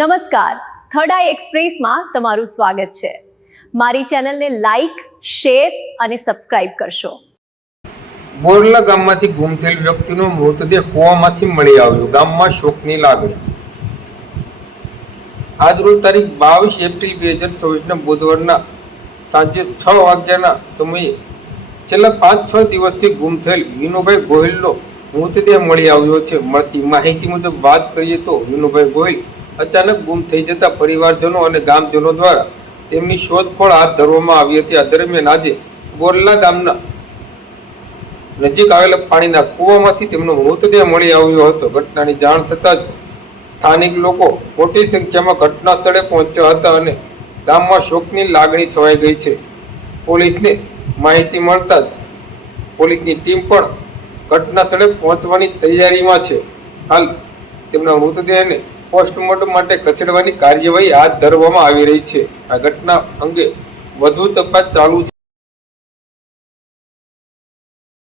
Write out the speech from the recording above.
નમસ્કાર, થર્ડ આઈ એક્સપ્રેસમાં તમારું સ્વાગત છે। મારી ચેનલને લાઈક, શેર અને સબસ્ક્રાઇબ કરશો। બોરલા ગામમાંથી ગુમ થયેલ વ્યક્તિનો મૃતદેહ કૂવામાંથી મળી આવ્યો। ગામમાં શોકની લાગણી। આજરોજ તારીખ 22 એપ્રિલ 2024ના બુધવારના સાંજે 6 વાગ્યાના સમયે છેલ્લા 5-6 દિવસથી ગુમ થયેલ વિનુભાઈ ગોહિલનો મૃતદેહ મળી આવ્યો છે। મળતી માહિતી મુજબ વાત કરીએ તો વિનુભાઈ ગોહિલ અચાનક ગુમ થઈ જતા પરિવારજનો અને ગામજનો દ્વારા તેમની શોધખોળ હાથ ધરવામાં આવી હતી। આ દરમિયાન આજે બોરલા ગામના નજીક આવેલા પાણીના કૂવામાંથી તેમનો મૃતદેહ મળી આવ્યો હતો। ઘટનાની જાણ થતાં જ સ્થાનિક લોકો મોટી સંખ્યામાં ઘટના સ્થળે પહોંચ્યા હતા અને ગામમાં શોકની લાગણી છવાઈ ગઈ છે। પોલીસને માહિતી મળતા જ પોલીસની ટીમ પણ ઘટના સ્થળે પહોંચવાની તૈયારીમાં છે। હાલ તેમના મૃતદેહને પોસ્ટમોર્ટમ માટે ખસેડવાની કાર્યવાહી હાથ ધરવામાં આવી રહી છે। આ ઘટના અંગે વધુ તપાસ ચાલુ છે।